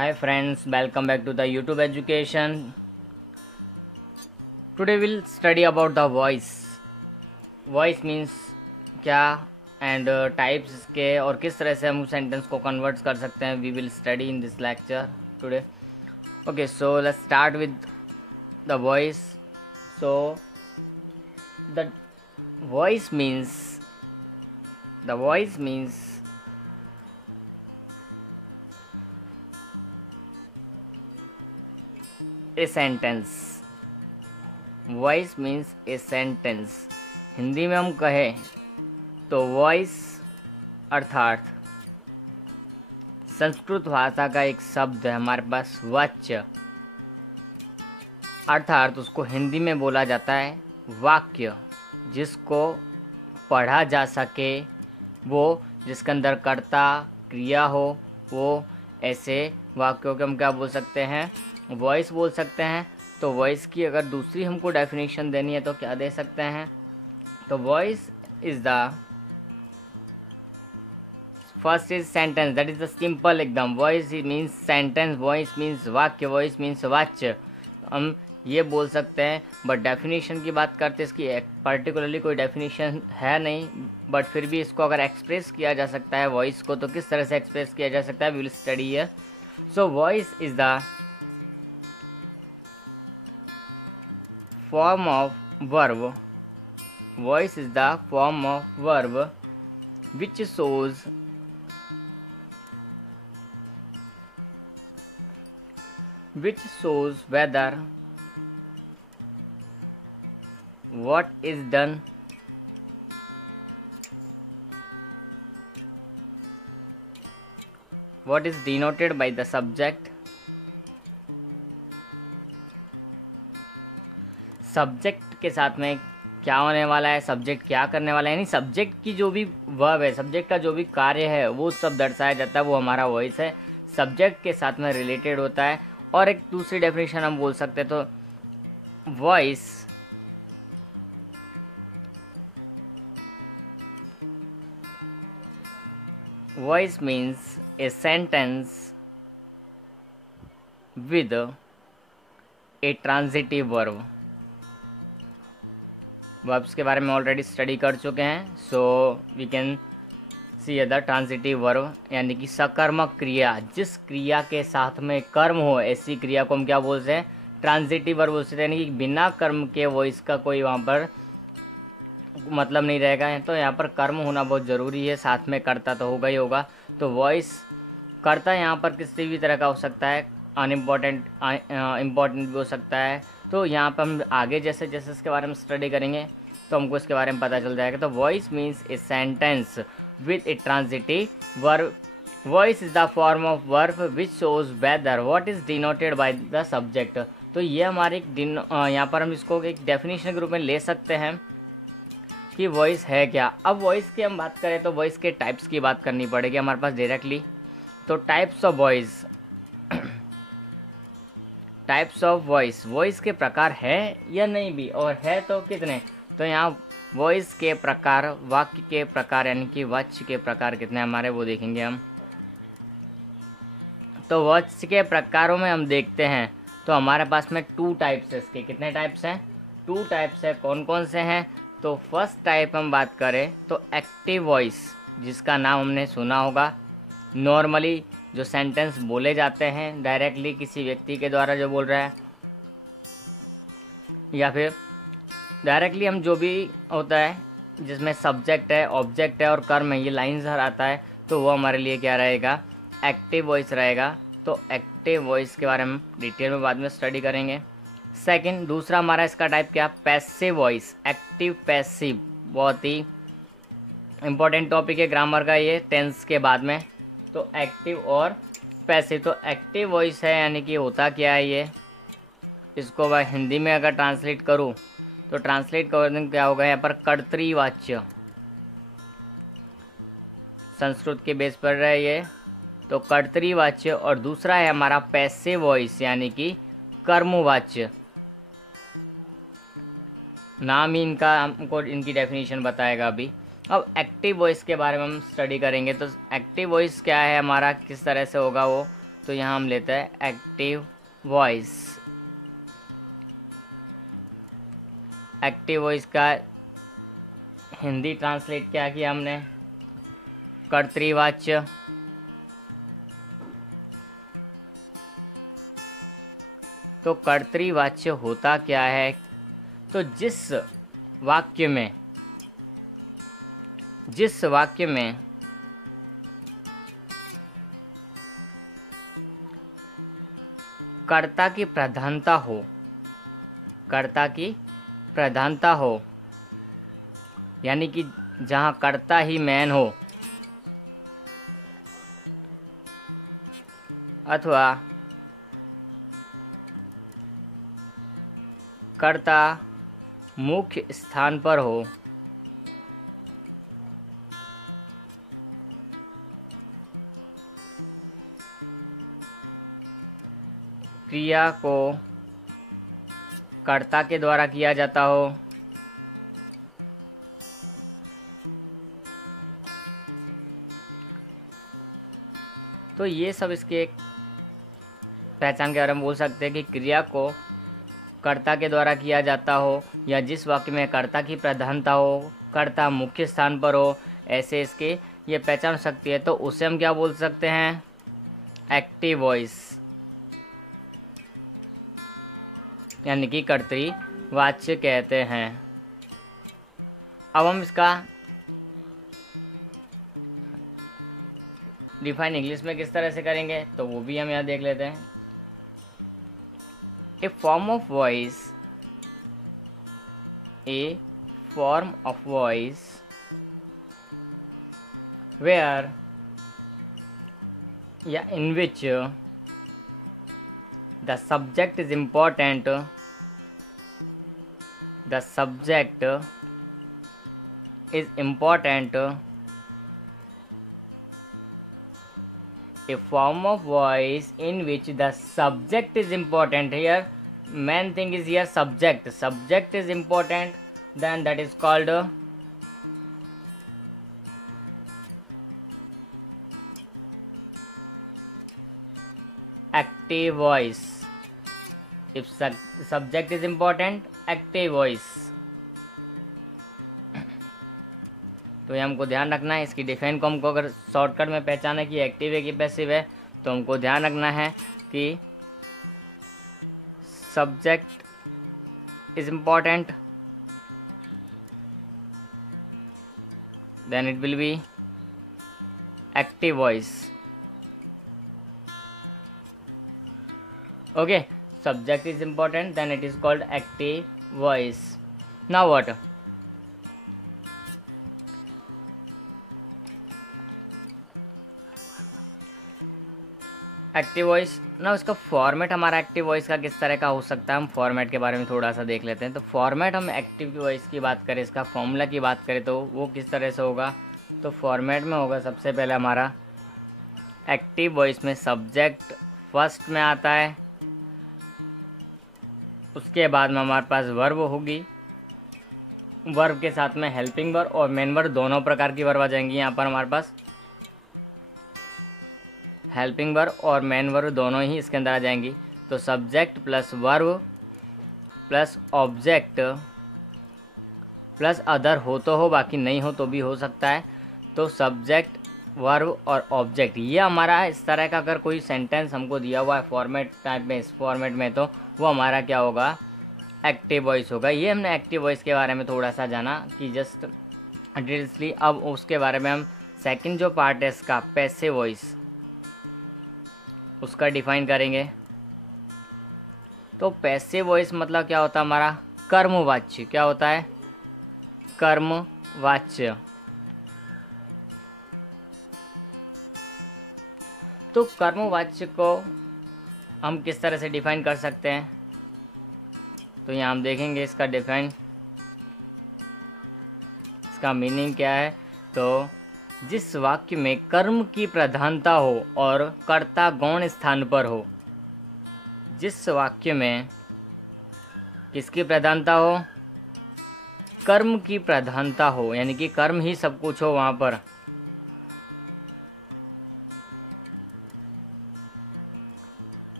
Hi friends, welcome back to the YouTube education. Today we'll study about the voice. Voice means क्या and types इसके और किस तरह से हम सेंटेंस को कन्वर्ट कर सकते हैं. We will study in this lecture today. Okay, so let's start with the voice. So the voice means a sentence. Voice means a sentence. Hindi में हम कहें तो वॉइस अर्थात संस्कृत भाषा का एक शब्द है हमारे पास वाच्य, अर्थात उसको हिंदी में बोला जाता है वाक्य, जिसको पढ़ा जा सके, वो जिसके अंदर कर्ता क्रिया हो, वो ऐसे वाक्यों के हम क्या बोल सकते हैं, वॉइस बोल सकते हैं. तो वॉइस की अगर दूसरी हमको डेफिनेशन देनी है तो क्या दे सकते हैं, तो voice is the first is sentence, that is the simple एकदम. Voice means sentence, voice means वाक्य, वॉइस मीन्स वाच्य, हम ये बोल सकते हैं. बट डेफिनेशन की बात करते इसकी एक पर्टिकुलरली कोई डेफिनेशन है नहीं, बट फिर भी इसको अगर एक्सप्रेस किया जा सकता है वॉइस को, तो किस तरह से एक्सप्रेस किया जा सकता है, we will study here. So voice is the form of verb. Voice is the form of verb which shows whether what is done, what is denoted by the subject. Subject के साथ में क्या होने वाला है, सब्जेक्ट क्या करने वाला है, यानी सब्जेक्ट की जो भी वर्ब है, सब्जेक्ट का जो भी कार्य है वो सब दर्शाया जाता है, वो हमारा वॉइस है, सब्जेक्ट के साथ में रिलेटेड होता है. और एक दूसरी डेफिनेशन हम बोल सकते हैं तो voice means a sentence with a transitive verb. Verbs के बारे में ऑलरेडी स्टडी कर चुके हैं. So we can see other transitive verb, यानी कि सकर्मक क्रिया, जिस क्रिया के साथ में कर्म हो ऐसी क्रिया को हम क्या बोलते हैं, ट्रांजिटिव वर्ब बोलते हैं. यानी कि बिना कर्म के वॉइस का कोई वहाँ पर मतलब नहीं रहेगा, तो यहाँ पर कर्म होना बहुत ज़रूरी है, साथ में कर्ता तो होगा ही होगा. तो वॉइस कर्ता यहाँ पर किसी भी तरह का हो सकता है, अनइम्पॉर्टेंट इम्पॉर्टेंट भी हो सकता है. तो यहाँ पर हम आगे जैसे जैसे इसके बारे में स्टडी करेंगे तो हमको इसके बारे में पता चल जाएगा. तो voice means a sentence with a transitive verb. Voice is the form of verb which shows whether what is denoted by the subject. तो ये हमारे यहाँ पर हम इसको एक डेफिनेशन के रूप में ले सकते हैं कि वॉइस है क्या. अब वॉइस की हम बात करें तो वॉइस के टाइप्स की बात करनी पड़ेगी हमारे पास डायरेक्टली. तो types of voice, types of voice, voice के प्रकार है या नहीं भी, और है तो कितने. तो यहाँ वॉइस के प्रकार, वाक्य के प्रकार यानी कि वाच्य के प्रकार कितने हमारे वो देखेंगे हम. तो वाच्य के प्रकारों में हम देखते हैं तो हमारे पास में 2 टाइप्स है इसके. कितने टाइप्स हैं, 2 टाइप्स है. कौन कौन से हैं, तो फर्स्ट टाइप हम बात करें तो एक्टिव वॉइस, जिसका नाम हमने सुना होगा. नॉर्मली जो सेंटेंस बोले जाते हैं डायरेक्टली किसी व्यक्ति के द्वारा जो बोल रहा है, या फिर डायरेक्टली हम जो भी होता है जिसमें सब्जेक्ट है, ऑब्जेक्ट है और कर्म है, ये लाइन्स हर आता है, तो वो हमारे लिए क्या रहेगा, एक्टिव वॉइस रहेगा. तो एक्टिव वॉइस के बारे में डिटेल में बाद में स्टडी करेंगे. सेकंड, दूसरा हमारा इसका टाइप क्या, पैसिव वॉइस. एक्टिव पैसिव बहुत ही इम्पोर्टेंट टॉपिक है ग्रामर का ये, टेंस के बाद में. तो एक्टिव और पैसिव. तो एक्टिव वॉइस है यानी कि होता क्या है ये, इसको मैं हिंदी में अगर ट्रांसलेट करूँ तो ट्रांसलेट करने क्या होगा, यहाँ पर कर्तृवाच्य, संस्कृत के बेस पर है ये, तो कर्तृवाच्य. और दूसरा है हमारा पैसिव वॉइस यानी कि कर्मवाच्य. नाम ही इनका हमको इनकी डेफिनेशन बताएगा अभी. अब एक्टिव वॉइस के बारे में हम स्टडी करेंगे. तो एक्टिव वॉइस क्या है हमारा, किस तरह से होगा वो, तो यहाँ हम लेते हैं एक्टिव वॉइस। एक्टिव वॉइस का हिंदी ट्रांसलेट क्या किया हमने, कर्तृवाच्य। तो कर्तृवाच्य होता क्या है, तो जिस वाक्य में कर्ता की प्रधानता हो, यानी कि जहाँ कर्ता ही मैन हो, अथवा कर्ता मुख्य स्थान पर हो, क्रिया को कर्ता के द्वारा किया जाता हो, तो ये सब इसके एक पहचान के बारे में बोल सकते हैं कि क्रिया को कर्ता के द्वारा किया जाता हो, या जिस वाक्य में कर्ता की प्रधानता हो, कर्ता मुख्य स्थान पर हो, ऐसे इसके ये पहचान सकती है। तो उसे हम क्या बोल सकते हैं, एक्टिव वॉइस, यानी कि कर्तृवाच्य कहते हैं। अब हम इसका डिफाइन इंग्लिश में किस तरह से करेंगे, तो वो भी हम यहाँ देख लेते हैं। A form of voice where, in which the subject is important, a form of voice in which the subject is important. Here main thing is here subject is important, then that is called active voice. If subject is important, active voice. तो ये हमको ध्यान रखना है। इसकी define को हमको अगर शॉर्टकट में पहचाना कि एक्टिव है कि पैसिव है, तो हमको ध्यान रखना है कि subject is important, then it will be active voice. Okay, subject is important, then it is called active voice. Now what, active voice ना, उसका फॉर्मेट हमारा एक्टिव वॉइस का किस तरह का हो सकता है, हम फॉर्मेट के बारे में थोड़ा सा देख लेते हैं। तो फॉर्मेट, हम एक्टिव वॉइस की बात करें, इसका फॉर्मूला की बात करें तो वो किस तरह से होगा, तो फॉर्मेट में होगा सबसे पहले हमारा एक्टिव वॉइस में सब्जेक्ट फर्स्ट में आता है, उसके बाद में हमारे पास वर्ब होगी, वर्ब के साथ में हेल्पिंग वर्ब और मेन वर्ब, दोनों प्रकार की वर्ब आ जाएंगी। यहाँ पर हमारे पास हेल्पिंग वर्ब और मेन वर्ब दोनों ही इसके अंदर आ जाएंगी। तो subject plus verb plus object plus other हो तो हो, बाकी नहीं हो तो भी हो सकता है। तो सब्जेक्ट, वर्ब और ऑब्जेक्ट, ये हमारा इस तरह का अगर कोई सेंटेंस हमको दिया हुआ है फॉर्मेट टाइप में, इस फॉर्मेट में, तो वो हमारा क्या होगा, एक्टिव वॉइस होगा। ये हमने एक्टिव वॉइस के बारे में थोड़ा सा जाना कि जस्ट डिटेल्सली। अब उसके बारे में हम सेकंड जो पार्ट है इसका, पैसिव वॉइस, उसका डिफाइन करेंगे। तो पैसिव वॉइस मतलब क्या होता है हमारा, कर्मवाच्य। क्या होता है, कर्मवाच्य। तो कर्मवाच्य को हम किस तरह से डिफाइन कर सकते हैं, तो यहाँ हम देखेंगे इसका डिफाइन, इसका मीनिंग क्या है। तो जिस वाक्य में कर्म की प्रधानता हो और कर्ता गौण स्थान पर हो, जिस वाक्य में किसकी प्रधानता हो, कर्म की प्रधानता हो, यानी कि कर्म ही सब कुछ हो वहाँ पर,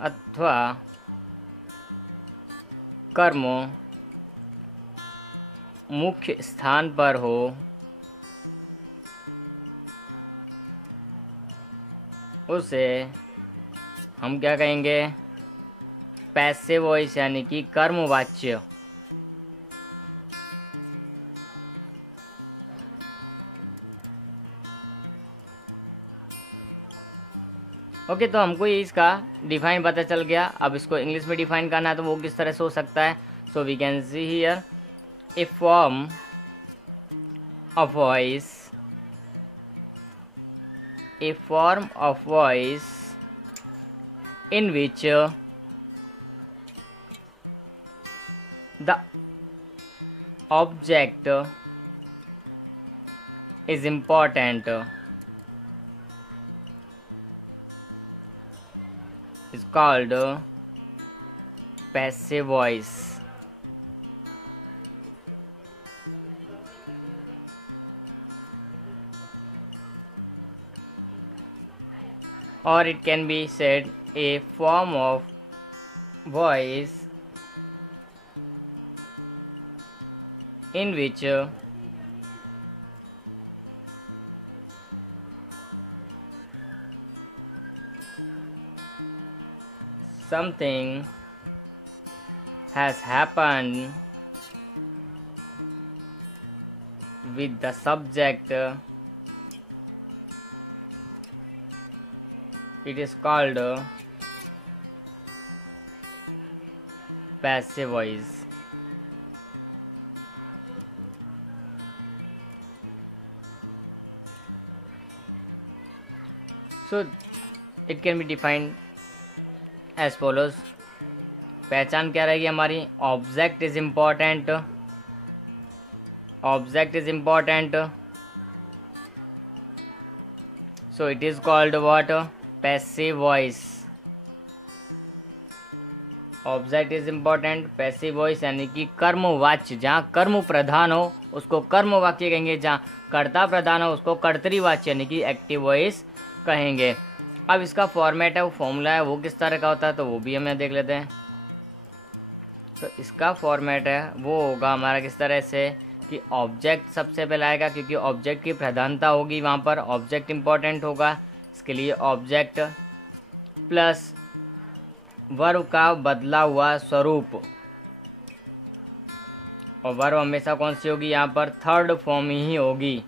अथवा कर्म मुख्य स्थान पर हो उसे हम क्या कहेंगे? पैसिव वॉइस यानी कि कर्मवाच्य। ओके, तो हमको ये इसका डिफाइन पता चल गया। अब इसको इंग्लिश में डिफाइन करना है तो वो किस तरह से हो सकता है? So we can see here a form of voice, a form of voice in which the object is important is called passive voice. Or it can be said a form of voice in which something has happened with the subject. It is called passive voice. So it can be defined as follows. पहचान क्या रहेगी हमारी? Object is important, object is important, so it is called what? Passive voice. Object is important, passive voice यानी कि कर्मवाच्य। जहाँ कर्म प्रधान हो उसको कर्म वाक्य कहेंगे, जहाँ कर्ता प्रधान हो उसको कर्तरी वाच्य यानी कि एक्टिव वॉइस कहेंगे। अब इसका फॉर्मेट है, वो फॉर्मूला है, वो किस तरह का होता है तो वो भी हमें देख लेते हैं। तो इसका फॉर्मेट है वो होगा हमारा किस तरह से कि ऑब्जेक्ट सबसे पहले आएगा, क्योंकि ऑब्जेक्ट की प्रधानता होगी, वहाँ पर ऑब्जेक्ट इम्पॉर्टेंट होगा। इसके लिए ऑब्जेक्ट प्लस वर्ब का बदला हुआ स्वरूप, और वर्ब हमेशा कौन सी होगी? यहाँ पर थर्ड फॉर्म ही होगी।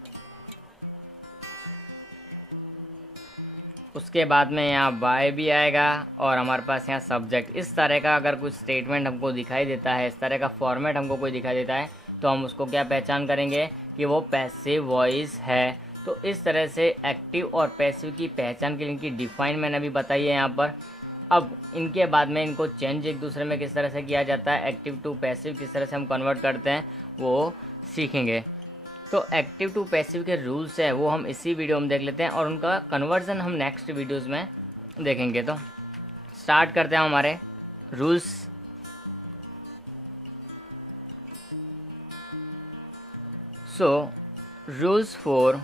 उसके बाद में यहाँ बाय भी आएगा और हमारे पास यहाँ सब्जेक्ट। इस तरह का अगर कुछ स्टेटमेंट हमको दिखाई देता है, इस तरह का फॉर्मेट हमको कोई दिखाई देता है तो हम उसको क्या पहचान करेंगे कि वो पैसिव वॉइस है। तो इस तरह से एक्टिव और पैसिव की पहचान के लिए इनकी डिफाइन मैंने अभी बताई है यहाँ पर। अब इनके बाद में इनको चेंज एक दूसरे में किस तरह से किया जाता है, एक्टिव टू पैसिव किस तरह से हम कन्वर्ट करते हैं वो सीखेंगे। तो एक्टिव टू पैसिव के रूल्स हैं वो हम इसी वीडियो में देख लेते हैं और उनका कन्वर्जन हम नेक्स्ट वीडियोस में देखेंगे। तो स्टार्ट करते हैं हमारे rules. So rules for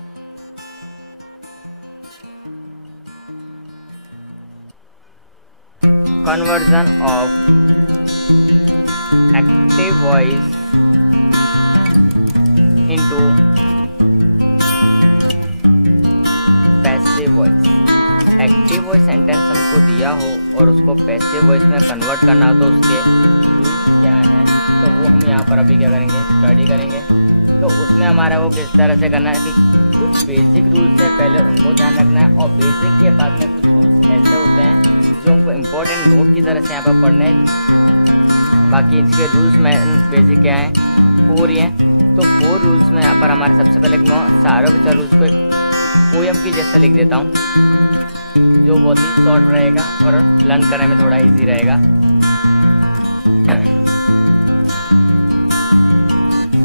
conversion of active voice into passive voice। Active voice sentence हमको दिया हो और उसको पैसिव वॉइस में कन्वर्ट करना हो तो उसके रूल्स क्या हैं तो वो हम यहाँ पर अभी क्या करेंगे, स्टडी करेंगे। तो उसमें हमारा वो किस तरह से करना है कि कुछ बेसिक रूल्स है पहले उनको ध्यान रखना है, और बेसिक के बाद में कुछ रूल्स ऐसे होते हैं जो हमको इम्पोर्टेंट नोट की तरह से यहाँ पर पढ़ने हैं। बाकी इसके रूल्स में बेसिक क्या है, 4 ही हैं। तो 4 रूल्स में यहाँ पर हमारे सबसे पहले सारों के 4 रूल्स को एक पोएम की जैसा लिख देता हूँ जो बहुत ही शॉर्ट रहेगा और लर्न करने में थोड़ा इजी रहेगा।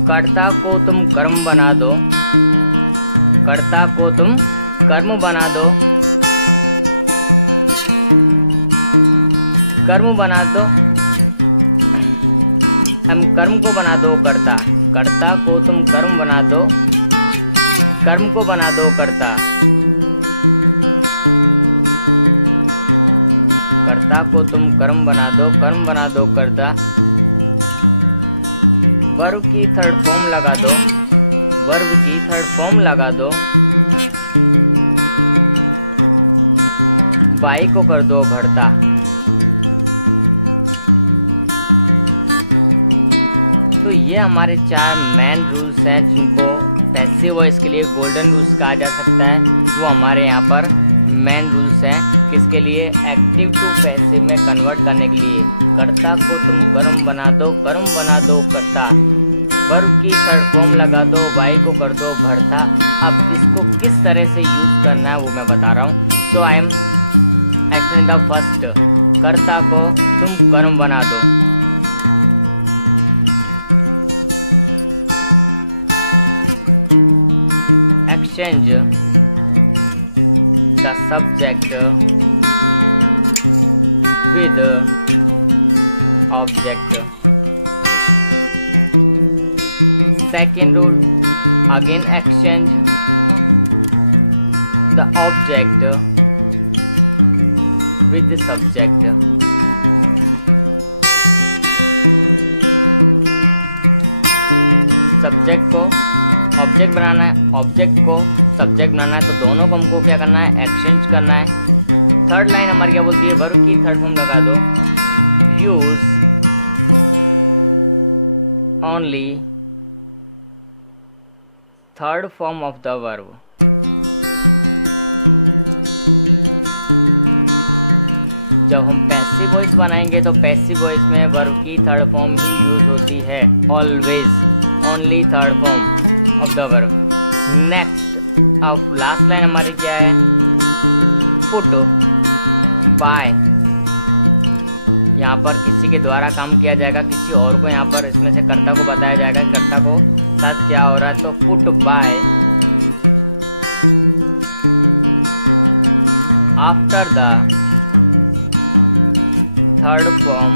कर्ता को तुम कर्म बना दो, कर्ता को तुम कर्म बना दो, कर्म बना दो, हम कर्म को बना दो कर्ता, कर्ता को तुम कर्म बना दो, कर्म को बना दो कर्ता, कर्ता को तुम कर्म बना दो कर्ता। वर्ब की थर्ड फॉर्म लगा दो, वर्ब की थर्ड फॉर्म लगा दो, बाई को कर दो भरता। तो ये हमारे 4 मेन रूल्स हैं जिनको पैसिव वॉइस के लिए गोल्डन रूल्स कहा जा सकता है। वो हमारे यहाँ पर मेन रूल्स हैं किसके लिए, एक्टिव टू पैसिव में कन्वर्ट करने के लिए। कर्ता को तुम कर्म बना दो कर्ता। वर्ब की थर्ड फॉर्म लगा दो, वाई को कर दो भरता। अब इसको किस तरह से यूज करना है वो मैं बता रहा हूँ। तो I am explain the first, कर्ता को तुम कर्म बना दो। Exchange the subject with object. Second rule, again exchange the object with the subject. Subject को ऑब्जेक्ट बनाना है, ऑब्जेक्ट को सब्जेक्ट बनाना है, तो दोनों को हमको क्या करना है, एक्सचेंज करना है। थर्ड लाइन हमारी क्या बोलती है, वर्ब की थर्ड फॉर्म लगा दो, use only third form of the verb. जब हम पैसिव वॉइस बनाएंगे तो पैसिव वॉइस में वर्ब की थर्ड फॉर्म ही यूज होती है, always only third form of the verb. Next अब लास्ट लाइन हमारी क्या है, पुट बाय। यहाँ पर किसी के द्वारा काम किया जाएगा, किसी और को यहाँ पर इसमें से कर्ता को बताया जाएगा कर्ता को साथ क्या हो रहा है। तो put by after the third form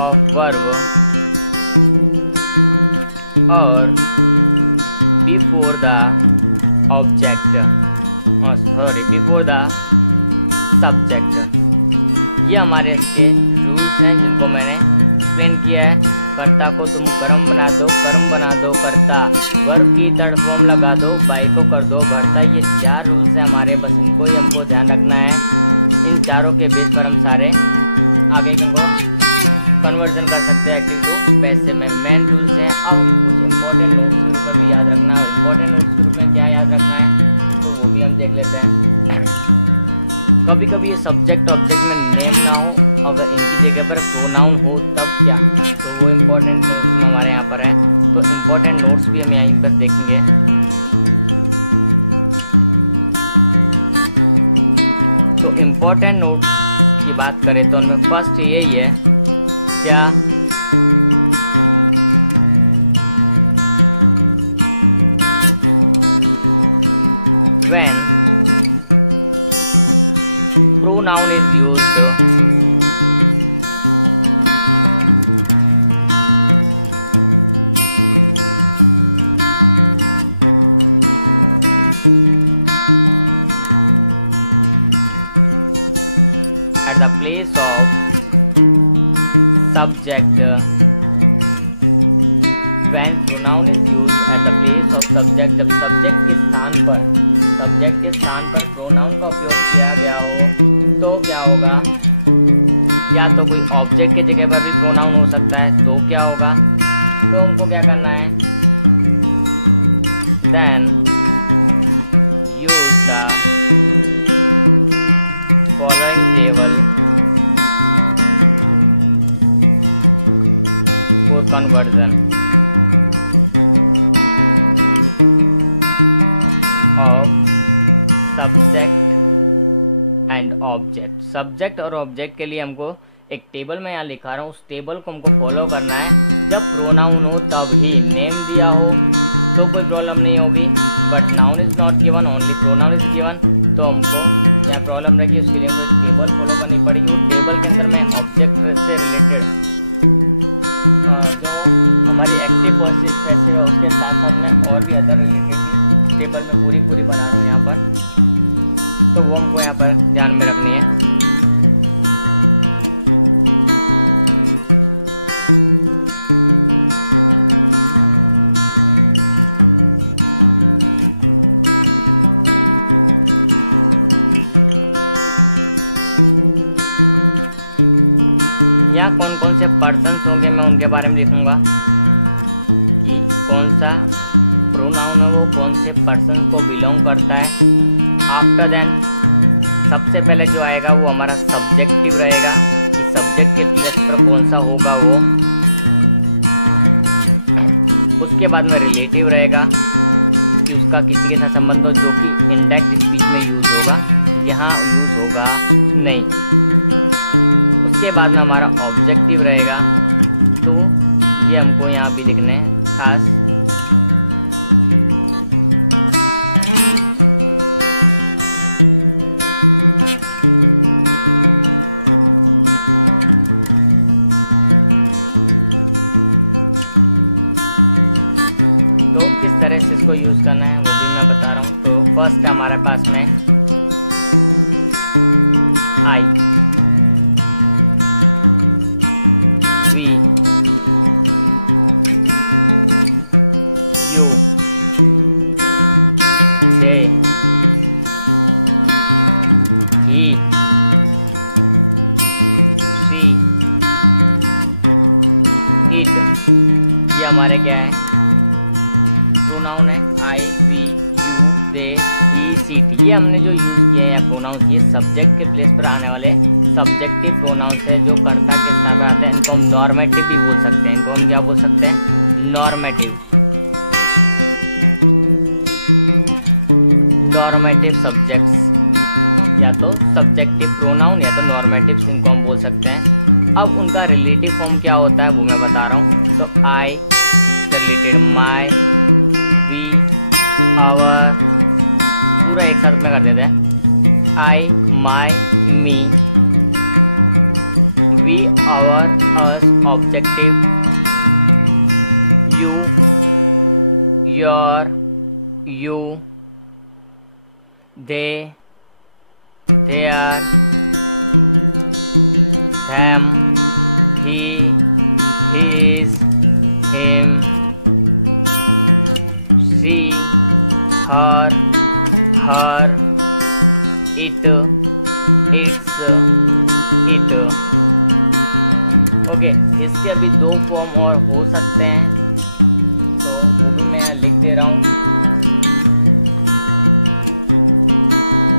of verb और before the object, before the subject. ये हमारे इसके रूल्स हैं जिनको मैंने एक्सप्लेन किया है। कर्ता को तुम कर्म बना दो कर्ता, वर्ब की थर्ड फॉर्म लगा दो, बाई को कर दो भरता। ये 4 रूल्स हैं हमारे, बस इनको ही हमको ध्यान रखना है। इन चारों के बेस पर हम सारे आगे इनको कन्वर्जन कर सकते हैं एक्टिव टू पैसिव में। मेन रूल्स हैं। अब हम कुछ इंपॉर्टेंट नोट्स के रूप में भी याद रखना है। इंपॉर्टेंट नोट्स के रूप में क्या याद रखना है तो वो भी हम देख लेते हैं। कभी कभी ये सब्जेक्ट ऑब्जेक्ट में नेम ना हो, अगर इनकी जगह पर प्रोनाउन हो तब क्या, तो वो इम्पोर्टेंट नोट्स में हमारे यहाँ पर है। तो इम्पोर्टेंट नोट्स भी हम यहीं पर देखेंगे। तो इम्पोर्टेंट नोट्स की बात करें तो उनमें फर्स्ट यही है, क्या when pronoun is used at the place of subject, when pronoun is used at the place of subject, जब सब्जेक्ट के स्थान पर प्रोनाउन का उपयोग किया गया हो तो क्या होगा, या तो कोई ऑब्जेक्ट के जगह पर भी प्रोनाउन हो सकता है तो क्या होगा, तो हमको क्या करना है, then use the following table for conversion of subject and object. Subject और ऑब्जेक्ट के लिए हमको एक टेबल में यहाँ लिखा रहा हूँ, उस टेबल को हमको फॉलो करना है। जब प्रोनाउन हो तब ही, नेम दिया हो तो कोई प्रॉब्लम नहीं होगी, but noun is not given, only pronoun is given, तो हमको यहाँ प्रॉब्लम रहेगी। उसके लिए हमको एक टेबल फॉलो करनी पड़ेगी। उस टेबल के अंदर मैं ऑब्जेक्ट से रिलेटेड जो हमारी एक्टिव पैसिव है उसके साथ साथ में और भी अदर रिलेटेड भी टेबल में पूरी बना रहा हूँ यहाँ पर, तो वो हमको यहाँ पर ध्यान में रखनी है। यहाँ कौन कौन से पर्सन्स होंगे मैं उनके बारे में लिखूँगा कि कौन सा प्रोनाउन है वो कौन से पर्सन को बिलोंग करता है। आफ्टर देन सबसे पहले जो आएगा वो हमारा सब्जेक्टिव रहेगा कि सब्जेक्ट के प्लेस पर कौन सा होगा वो। उसके बाद में रिलेटिव रहेगा कि उसका किसी के साथ संबंध हो जो कि इनडायरेक्ट स्पीच में यूज़ होगा, यहाँ यूज़ होगा नहीं। उसके बाद में हमारा ऑब्जेक्टिव रहेगा, तो ये हमको यहाँ भी लिखने हैं खास। तो किस तरह से इसको यूज़ करना है वो भी मैं बता रहा हूँ। तो फर्स्ट हमारे पास में I, we, you, they, he, she, it, ये हमारे क्या है प्रोनाउन है। I, we, you, they, he, she, it, ये हमने जो यूज़ किए हैं या प्रोनाउंस, ये सब्जेक्ट के प्लेस पर आने वाले सब्जेक्टिव प्रोनाउंस है जो कर्ता के साथ आते हैं। इनको हम नॉर्मेटिव भी बोल सकते हैं। इनको हम क्या बोल सकते हैं? नॉर्मेटिव। नॉर्मेटिव सब्जेक्ट्स या तो सब्जेक्टिव प्रोनाउन या तो नॉर्मेटिव, इनको हम बोल सकते हैं। अब उनका रिलेटिव फॉर्म क्या होता है वो मैं बता रहा हूँ। तो आई से रिलेटेड माई, वी, आवर, पूरा एक साथ में कर देते हैं। I, my, me, we, our, us, objective, you, your, you, they, their, them, he, his, him, she, her, her, it, its, it। Okay, इसके अभी दो फॉर्म और हो सकते हैं, तो वो भी मैं लिख दे रहा हूँ।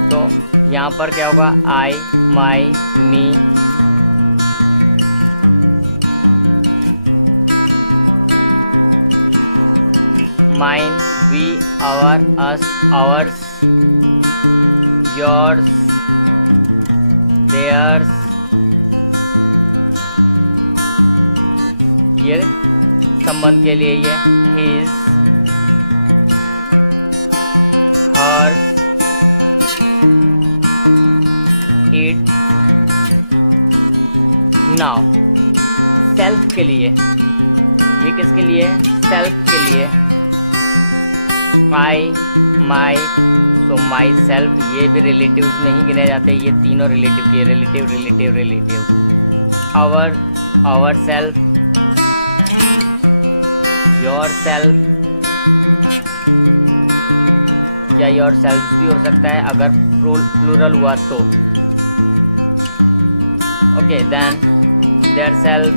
तो यहाँ पर क्या होगा? I, my, me, mine, we, our, us, ours, yours, theirs, ये संबंध के लिए ये his, hers, it. Now self के लिए, ये किसके लिए? सेल्फ के लिए आई, माई, सो माई सेल्फ, ये भी रिलेटिव्स में ही गिने जाते हैं। ये तीनों रिलेटिव के, relative relative relative. Our, our self, your self या योर सेल्फ भी हो सकता है अगर प्लूरल हुआ तो। Okay, then their self,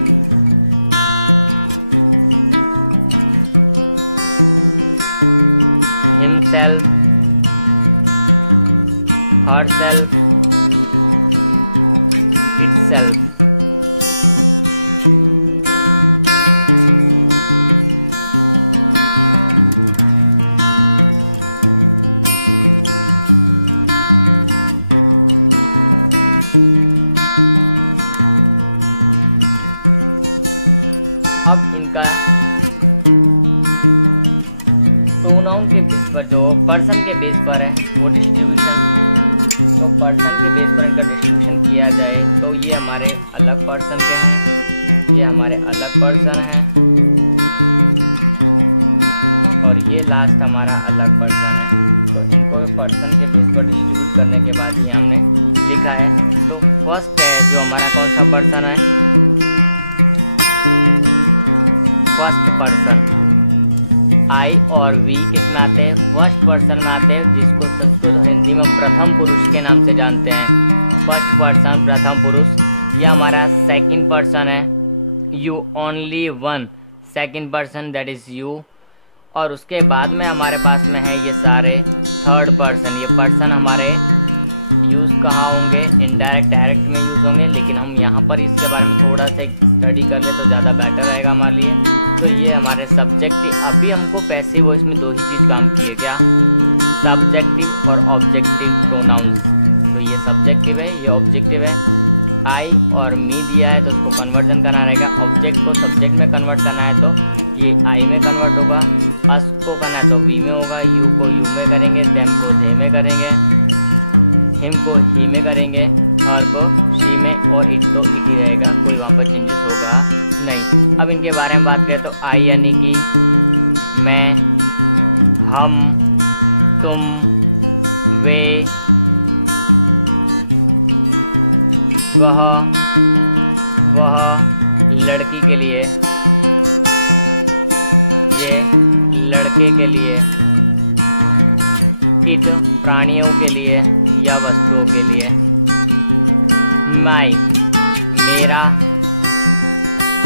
himself, herself, itself। अब इनका प्रोनाउन के बेस पर, जो पर्सन के बेस पर है वो डिस्ट्रीब्यूशन, तो पर्सन के बेस पर इनका डिस्ट्रीब्यूशन किया जाए तो ये हमारे अलग पर्सन के हैं, ये हमारे अलग पर्सन हैं, और ये लास्ट हमारा अलग पर्सन है। तो इनको पर्सन के बेस पर डिस्ट्रीब्यूट करने के बाद ये हमने लिखा है। तो फर्स्ट है जो हमारा कौन सा पर्सन है? First person. आई और वी किस में आते हैं? फर्स्ट पर्सन में आते हैं, जिसको संस्कृत और हिंदी में प्रथम पुरुष के नाम से जानते हैं। फर्स्ट पर्सन, प्रथम पुरुष। ये हमारा सेकंड पर्सन है, you only one, second person that is you. और उसके बाद में हमारे पास में है ये सारे थर्ड पर्सन। ये पर्सन हमारे यूज़ कहाँ होंगे, इनडायरेक्ट, डायरेक्ट में यूज़ होंगे, लेकिन हम यहाँ पर इसके बारे में थोड़ा सा स्टडी कर ले तो ज़्यादा बेटर रहेगा हमारे लिए। तो ये हमारे सब्जेक्टिव, अभी हमको पैसिव वॉइस में दो ही चीज़ काम की है, क्या, सब्जेक्टिव और ऑब्जेक्टिव प्रोनाउंस। तो ये सब्जेक्टिव है, ये ऑब्जेक्टिव है। आई और मी दिया है तो उसको कन्वर्जन करना रहेगा, ऑब्जेक्ट को सब्जेक्ट में कन्वर्ट करना है तो ये आई में कन्वर्ट होगा, अस को करना है तो वी में होगा, यू को यू में करेंगे, देम को दे में करेंगे, हिम को ही में करेंगे, हर को शी में, और इट तो इट ही रहेगा, कोई वहाँ पर चेंजेस होगा नहीं। अब इनके बारे में बात करें तो आई यानी कि मैं, हम, तुम, वे, वह लड़की के लिए, ये लड़के के लिए, इट प्राणियों के लिए या वस्तुओं के लिए, माई मेरा,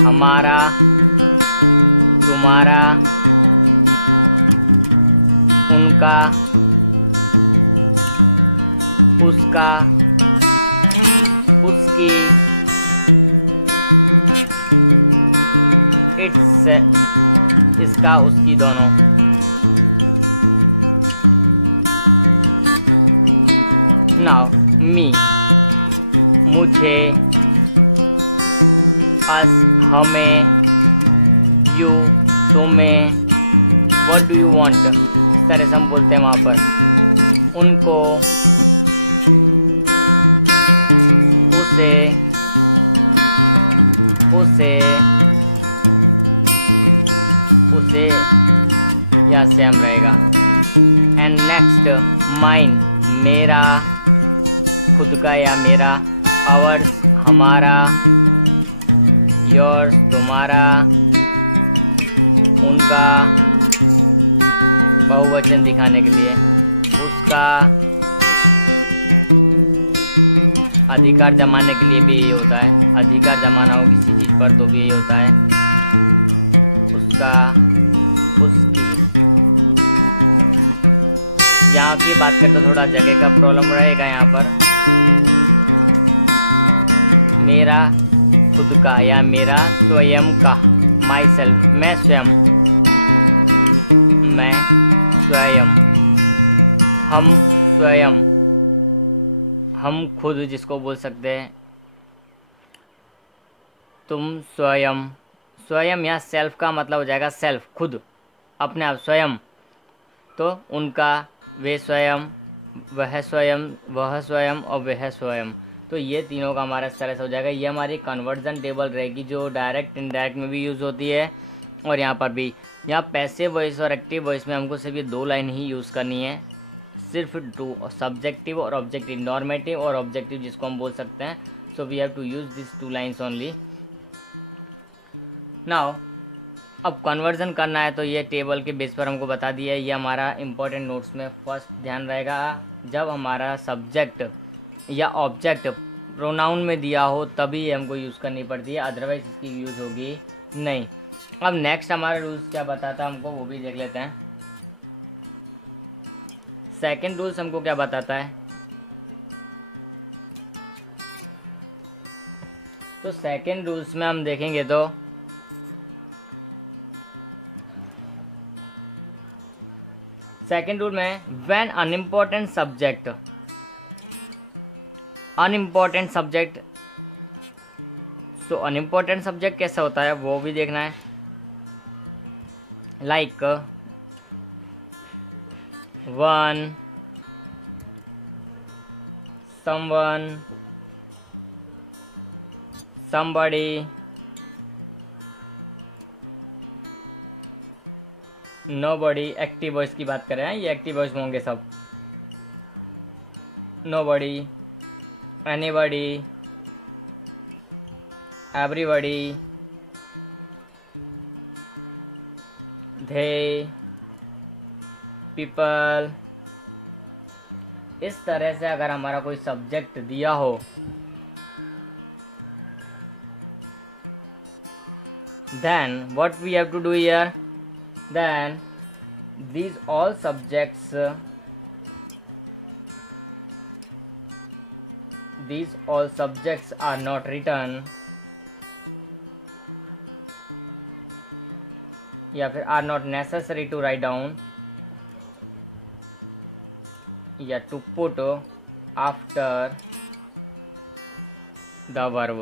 हमारा, तुम्हारा, उनका, उसका, उसकी, इट्स इसका, उसकी, दोनों। नाउ मी मुझे, अस हमें, यू तुम्हें, व्हाट डू यू वांट, इस तरह से हम बोलते हैं वहाँ पर। उनको, उसे, उसे, उसे यहाँ से हम रहेगा। एंड नेक्स्ट माइन मेरा, खुद का या मेरा, आवर्स हमारा, योर्स तुम्हारा, उनका बहुवचन दिखाने के लिए, उसका अधिकार जमाने के लिए भी यही होता है, अधिकार जमाना हो किसी चीज़ पर तो भी यही होता है, उसका, उसकी। यहाँ की बात करें तो थोड़ा जगह का प्रॉब्लम रहेगा यहाँ पर। मेरा खुद का या मेरा स्वयं का, माई सेल्फ, मैं स्वयं, मैं स्वयं, हम स्वयं, हम खुद जिसको बोल सकते हैं, तुम स्वयं, स्वयं या सेल्फ का मतलब हो जाएगा सेल्फ, खुद, अपने आप, स्वयं तो उनका, वे स्वयं, वह स्वयं, वह स्वयं और वह स्वयं। तो ये तीनों का हमारा इस तरह से हो जाएगा। ये हमारी कन्वर्जन टेबल रहेगी जो डायरेक्ट इनडायरेक्ट में भी यूज़ होती है और यहाँ पर भी। यहाँ पैसिव वॉइस और एक्टिव वॉइस में हमको सिर्फ ये दो लाइन ही यूज़ करनी है, सिर्फ टू, सब्जेक्टिव और ऑब्जेक्टिव, नॉर्मेटिव और ऑब्जेक्टिव जिसको हम बोल सकते हैं। So we have to use this two lines only. Now अब कन्वर्जन करना है तो ये टेबल के बेस पर हमको बता दिया है। ये हमारा इंपॉर्टेंट नोट्स में फर्स्ट ध्यान रहेगा, जब हमारा सब्जेक्ट या ऑब्जेक्ट प्रोनाउन में दिया हो तभी हमको यूज़ करनी पड़ती है, अदरवाइज इसकी यूज़ होगी नहीं। अब नेक्स्ट हमारा रूल्स क्या बताता है हमको वो भी देख लेते हैं। सेकंड रूल्स हमको क्या बताता है, तो सेकंड रूल्स में हम देखेंगे तो सेकंड रूल में when unimportant subject, unimportant subject, so unimportant subject कैसा होता है वो भी देखना है। Like one, someone, somebody, nobody। Active voice की बात करें, ये एक्टिव वॉइस में होंगे सब। nobody, anybody, everybody, they, people। इस तरह से अगर हमारा कोई सब्जेक्ट दिया हो then what we have to do here, then these all subjects are not written, या फिर are not necessary to write down या to put after the verb।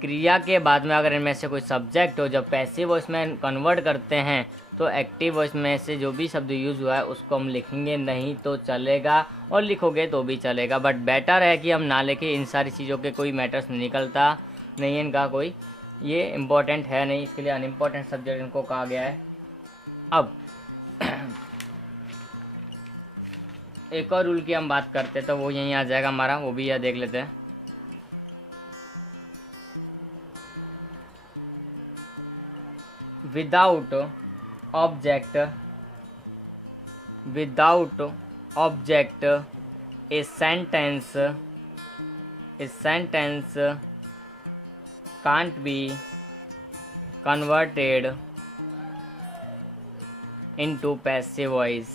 क्रिया के बाद में अगर इनमें से कोई सब्जेक्ट हो जब पैसिव वॉइस में कन्वर्ट करते हैं तो एक्टिव वॉइस में से जो भी शब्द यूज़ हुआ है उसको हम लिखेंगे नहीं तो चलेगा, और लिखोगे तो भी चलेगा, बट बेटर है कि हम ना लिखें। इन सारी चीज़ों के कोई मैटर्स निकलता नहीं है, इनका कोई ये इम्पोर्टेंट है नहीं, इसके लिए अनइम्पोर्टेंट सब्जेक्ट इनको कहा गया है। अब एक और रूल की हम बात करते हैं तो वो यहीं आ जाएगा हमारा, वो भी यह देख लेते हैं। Without object a sentence can't be converted into passive voice।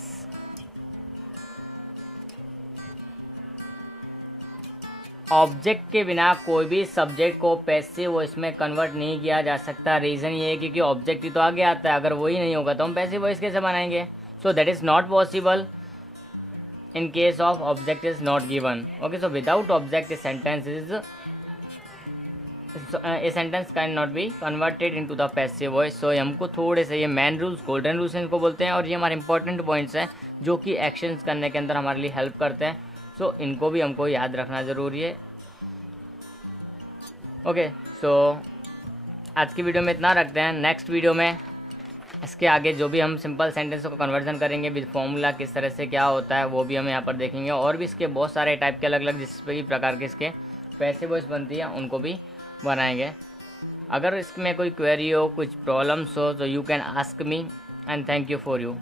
Object के बिना कोई भी सब्जेक्ट को पैसिव वॉइस में कन्वर्ट नहीं किया जा सकता। रीज़न ये है क्योंकि ऑब्जेक्ट ही तो आगे आता है, अगर वही नहीं होगा तो हम पैसिव वॉइस कैसे बनाएंगे। So that is not possible in case of object is not given. Okay, so without object a sentence can not be converted into the passive voice. So हमको थोड़े से ये मैन रूल्स, गोल्डन रूल्स इनको बोलते हैं, और ये हमारे इंपॉर्टेंट पॉइंट्स हैं जो कि एक्शंस करने के अंदर हमारे लिए हेल्प करते हैं। सो इनको भी हमको याद रखना ज़रूरी है। ओके, सो आज की वीडियो में इतना रखते हैं। नेक्स्ट वीडियो में इसके आगे जो भी हम सिंपल सेंटेंसों का कन्वर्जन करेंगे विद फॉर्मूला किस तरह से क्या होता है वो भी हम यहाँ पर देखेंगे, और भी इसके बहुत सारे टाइप के अलग अलग जिस भी प्रकार के इसके पैसिव वॉइस बनती है उनको भी बनाएंगे। अगर इसमें कोई क्वेरी हो, कुछ प्रॉब्लम्स हो तो you can ask me, and thank you for you.